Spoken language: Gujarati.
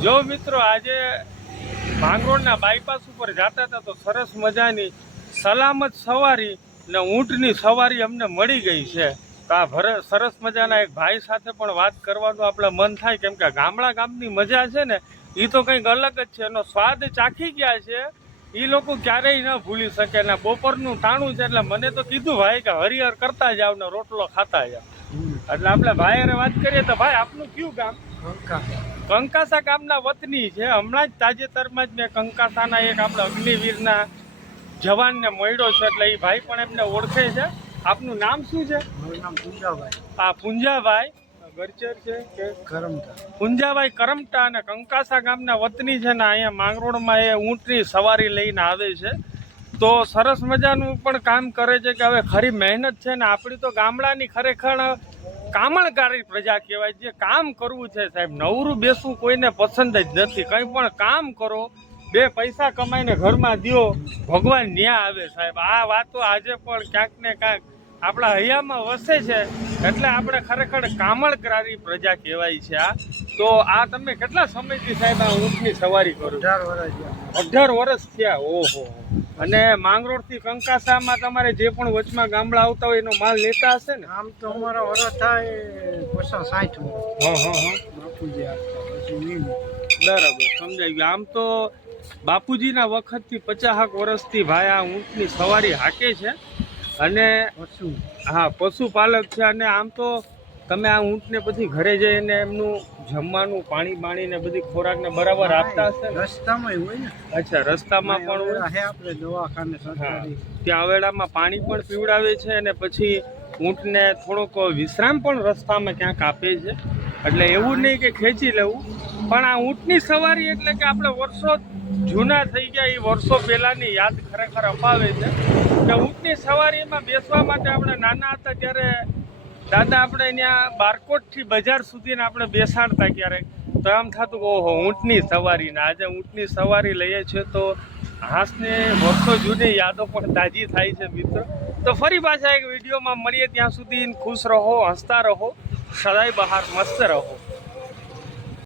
આજે માંગરોળના બાયપાસ ઉપર જતા હતા તો સરસ મજાની સલામત સવારી ને ઊંટની સવારી અમને મળી ગઈ છે. તો આ ભર સરસ મજાના એક ભાઈ સાથે પણ વાત કરવાનું આપણે મન થાય કેમ કે ગામડા ગામની મજા છે ને એ તો કંઈક અલગ જ છે. એનો સ્વાદ ચાખી ગયા છે. એ લોકો ક્યારેય ન ભૂલી શકે ને બપોરનું ટાણું છે એટલે મને તો કીધું ભાઈ કે હરિહર કરતા જાવ ને રોટલો ખાતા જાવ. એટલે આપણે ભાઈ હારે વાત કરીએ તો ભાઈ આપનું કયું ગામ? કંકાસા ગામના વતની છે. હમણાં જ તાજેતરમાં જ મેં કંકાસાના એક આપણે અગ્નિવીરના જવાનને મળ્યો છે. એટલે એ ભાઈ પણ એમને ઓળખે છે. આપનું નામ શું છે? મારું નામ પૂજાભાઈ. આ પુંજાભાઈ ગરચર છે કે? કરમટા. પુંજાભાઈ કરમટા અને કંકાસા ગામના વતની છે ને અહીંયા માંગરોળમાં એ ઊંટની સવારી લઈને આવે છે. તો સરસ મજાનું પણ કામ કરે છે કે હવે ખરી મહેનત છે ને આપણી તો ગામડાની ખરેખર કામણકારી પ્રજા કહેવાય. જે કામ કરવું છે સાહેબ, નવરું બેસવું કોઈને પસંદ જ નથી. કંઈ પણ કામ કરો, બે પૈસા કમાઈને ઘરમાં દો ભગવાન ન્યા આવે સાહેબ. આ વાતો આજે પણ ક્યાંક ને ક્યાંક આપણા હૈયામાં વસે છે. એટલે આપણે ખરેખર કામળકરારી પ્રજા કહેવાય છે આ. તો આ તમે કેટલા સમયથી સાહેબ આ ઊંટની સવારી કરો? અઢાર વર્ષ થયા. અઢાર વર્ષ થયા ઓહો. અને માંગરોળથી કંકાસામાં તમારે જે પણ વચમાં ગામડા આવતા હોય એનો માલ લેતા હશે ને? આમ તો અમારા વર્ષ થાય પચાસ સાઠ હા હા હા. બરાબર સમજાઈ ગયું. આમ તો બાપુજીના વખતથી પચાસક વર્ષથી ભાઈ આ ઊંટની સવારી હાકે છે. અને પશુ. હા પશુપાલક છે અને આમ તો તમે આ ઊંટને પછી ઘરે જઈને એમનું જમવાનું પાણી બાણી ને બધી ખોરાકને બરાબર આપતા હશે રસ્તામાં હોય ને. અચ્છા રસ્તામાં પણ હોય? આપણે દવાખાને ત્યાં આવેડામાં પાણી પણ પીવડાવે છે અને પછી ઊંટને થોડોક વિશ્રામ પણ રસ્તામાં ક્યાંક આપે છે. એટલે એવું નહીં કે ખેંચી લેવું પણ આ ઊંટની સવારી એટલે કે આપણે વર્ષો જૂના થઈ ગયા એ વર્ષો પહેલાંની યાદ ખરેખર અપાવે છે કે ઊંટની સવારીમાં બેસવા માટે આપણે નાના હતા ત્યારે દાદા આપણે અહીંયા બારકોટથી બજાર સુધીને આપણે બેસાડતા ક્યારેક. તો એમ થતું ઓહો, ઊંટની સવારી ને આજે ઊંટની સવારી લઈએ છીએ તો હાંસને વર્ષો જૂની યાદો પણ તાજી થાય છે મિત્રો. તો ફરી પાછા એક વિડીયોમાં મળીએ ત્યાં સુધી. ખુશ રહો, હસતા રહો, સદાય બહાર મસ્ત રહો.